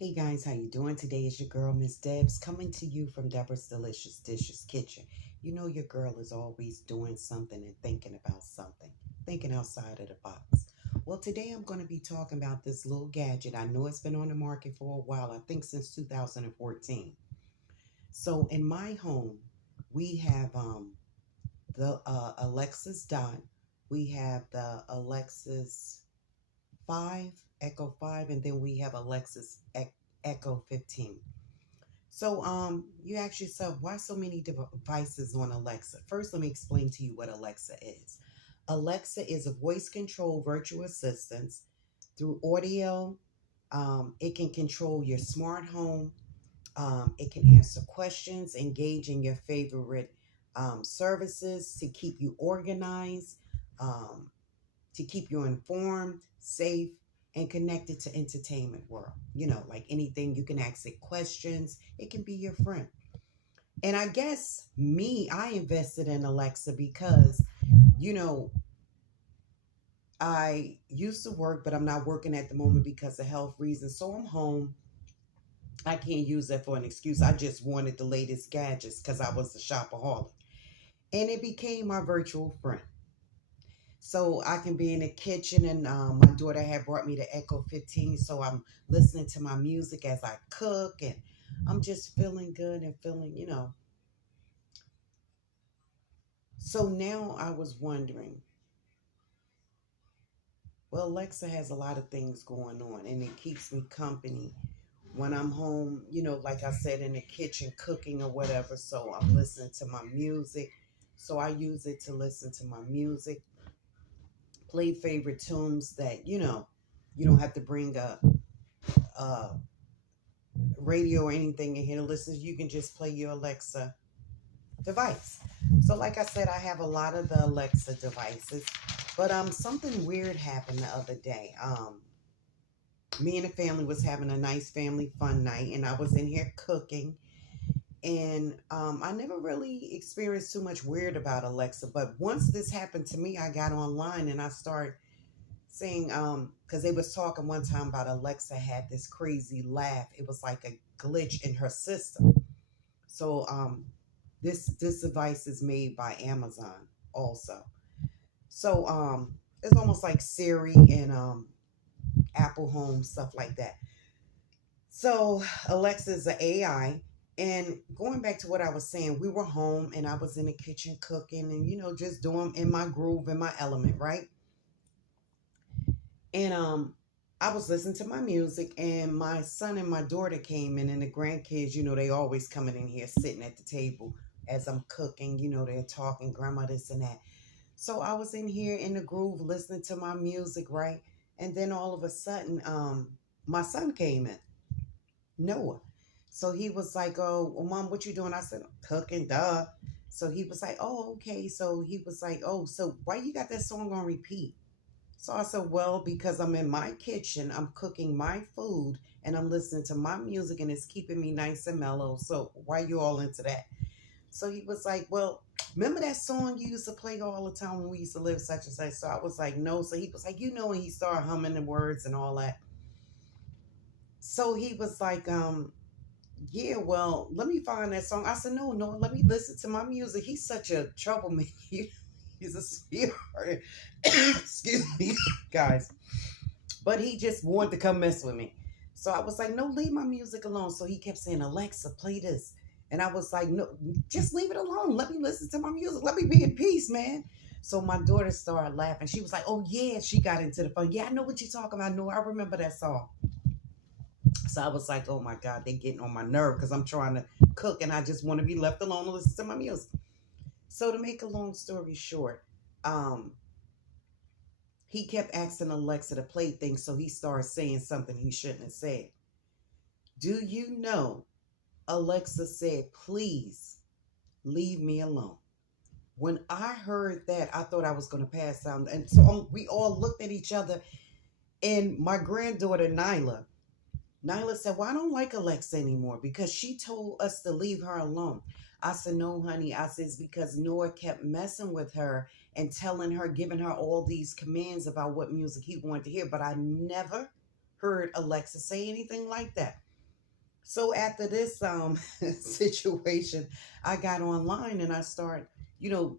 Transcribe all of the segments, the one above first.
Hey guys, how you doing? Today is your girl Miss Debs coming to you from Deborah's Delicious Dishes Kitchen. You know your girl is always doing something and thinking about something, thinking outside of the box. Well, today I'm going to be talking about this little gadget. I know it's been on the market for a while, I think since 2014. So in my home, we have the Alexis Dot, we have the Alexis 5, Echo 5, and then we have Echo 15. So, you ask yourself, why so many devices on Alexa? First, let me explain to you what Alexa is. Alexa is a voice control virtual assistant through audio. It can control your smart home. It can answer questions, engage in your favorite services to keep you organized, um, to keep you informed, safe, and connected to entertainment world. Like anything, you can ask it questions. It can be your friend. And I guess I invested in Alexa because, you know, I used to work, but I'm not working at the moment because of health reasons. So I'm home. I can't use that for an excuse. I just wanted the latest gadgets because I was a shopaholic. And it became my virtual friend. So I can be in the kitchen, and my daughter had brought me the Echo 15. So I'm listening to my music as I cook, and I'm just feeling good and feeling. So now I was wondering, well, Alexa has a lot of things going on, and it keeps me company when I'm home, like I said, in the kitchen cooking or whatever. So I'm listening to my music. So I use it to listen to my music, play favorite tunes that, you don't have to bring a radio or anything in here to listen. You can just play your Alexa device. So, like I said, I have a lot of the Alexa devices, but something weird happened the other day. Me and the family was having a nice family fun night, and I was in here cooking, and I never really experienced too much weird about Alexa. But once this happened to me, I got online and I started saying, because they was talking one time about Alexa had this crazy laugh. It was like a glitch in her system. So this device is made by Amazon also. So it's almost like Siri and Apple Home, stuff like that. So Alexa is an AI. And going back to what I was saying, we were home and I was in the kitchen cooking and just doing in my groove, in my element, right? And I was listening to my music, and my son and my daughter came in, and the grandkids, they always coming in here sitting at the table as I'm cooking. They're talking, grandma, this and that. So I was in here in the groove listening to my music, right? And then all of a sudden, my son came in, Noah. So he was like, "Oh, well, mom, what you doing?" I said, "Cooking, duh." So he was like, "Oh, okay." So he was like, "Oh, so why you got that song on repeat?" So I said, well, because I'm in my kitchen, I'm cooking my food, and I'm listening to my music, and it's keeping me nice and mellow. So why you all into that? So he was like, well, remember that song you used to play all the time when we used to live such and such? So I was like, no. So he was like, and he started humming the words and all that. So he was like, yeah, well, let me find that song. I said, no, no, let me listen to my music. He's such a troublemaker. He's a sweetheart. Excuse me, guys. But he just wanted to come mess with me. So I was like, no, leave my music alone. So he kept saying, Alexa, play this. And I was like, no, just leave it alone. Let me listen to my music. Let me be in peace, man. So my daughter started laughing. She was like, oh, yeah. She got into the fun. Yeah, I know what you're talking about. No, I remember that song. So I was like, oh my God, they're getting on my nerve because I'm trying to cook and I just want to be left alone and listen to my music. So to make a long story short, um, he kept asking Alexa to play things, so he started saying something he shouldn't have said. Do you know Alexa said, please leave me alone? When I heard that, I thought I was going to pass out. And so we all looked at each other. And my granddaughter, Nyla said, well, I don't like Alexa anymore because she told us to leave her alone. I said, no, honey. I said, it's because Noah kept messing with her and telling her, giving her all these commands about what music he wanted to hear. But I never heard Alexa say anything like that. So after this situation, I got online and I start,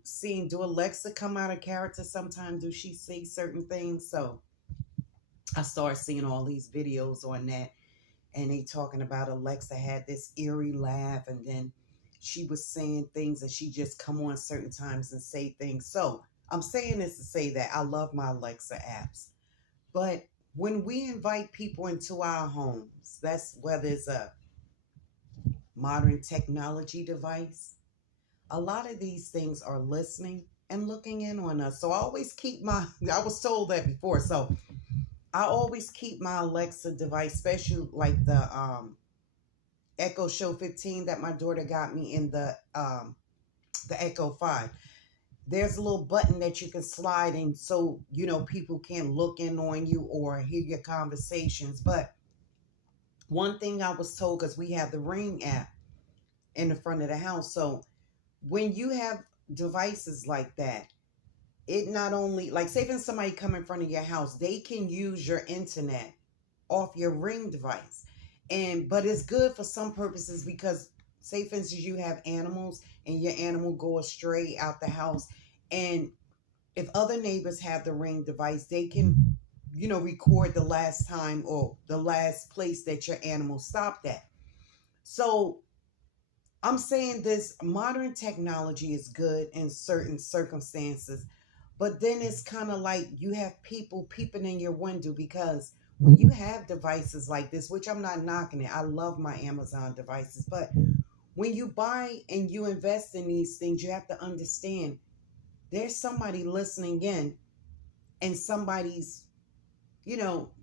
seeing, do Alexa come out of character sometimes? Do she say certain things? So I started seeing all these videos on that, and they talking about Alexa had this eerie laugh, and then she was saying things, and she just come on certain times and say things. So I'm saying this to say that I love my Alexa apps. But when we invite people into our homes, that's whether it's a modern technology device, a lot of these things are listening and looking in on us. So I always keep my, I was told that before. So I always keep my Alexa device, especially like Echo Show 15 that my daughter got me, in the Echo 5. There's a little button that you can slide in, so people can look in on you or hear your conversations. But one thing I was told, because we have the Ring app in the front of the house, so when you have devices like that, it not only, like, say if somebody come in front of your house, they can use your internet off your Ring device. But it's good for some purposes, because say for instance you have animals and your animal go astray out the house, and if other neighbors have the Ring device, they can record the last time or the last place that your animal stopped at. So I'm saying this modern technology is good in certain circumstances, but then it's kind of like you have people peeping in your window, because when you have devices like this, which I'm not knocking it, I love my Amazon devices, but when you buy and you invest in these things, you have to understand there's somebody listening in, and somebody's,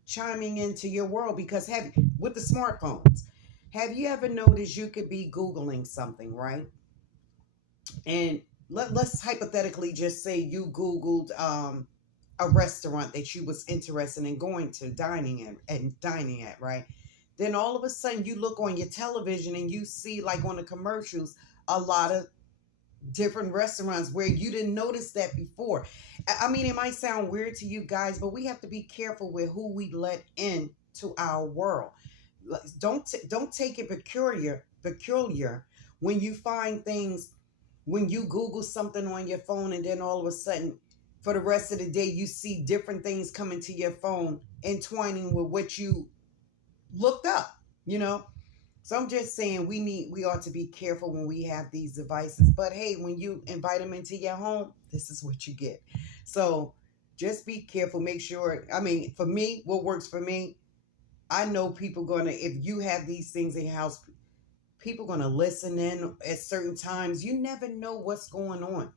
chiming into your world. Because with the smartphones, have you ever noticed you could be Googling something, right? And let's hypothetically just say you Googled a restaurant that you was interested in going to dining at, right? Then all of a sudden you look on your television and you see, like on the commercials, a lot of different restaurants where you didn't notice that before. I mean, it might sound weird to you guys, but we have to be careful with who we let in to our world. Don't take it peculiar when you find things, when you Google something on your phone, and then all of a sudden for the rest of the day you see different things coming to your phone entwining with what you looked up, you know. So I'm just saying we ought to be careful when we have these devices. But hey, when you invite them into your home, this is what you get. So just be careful. Make sure. I mean, for me, what works for me, I know people gonna, if you have these things in your house, people gonna listen in at certain times. You never know what's going on.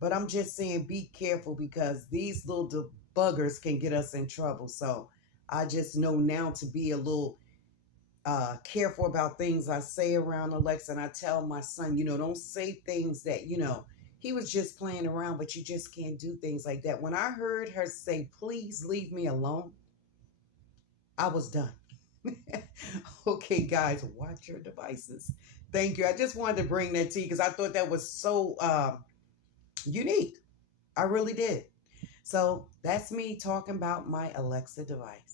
But I'm just saying, be careful, because these little buggers can get us in trouble. So I just know now to be a little careful about things I say around Alexa. And I tell my son, don't say things that, he was just playing around, but you just can't do things like that. When I heard her say, please leave me alone, I was done. Okay, guys, watch your devices. Thank you. I just wanted to bring that to you because I thought that was so unique. I really did. So that's me talking about my Alexa device.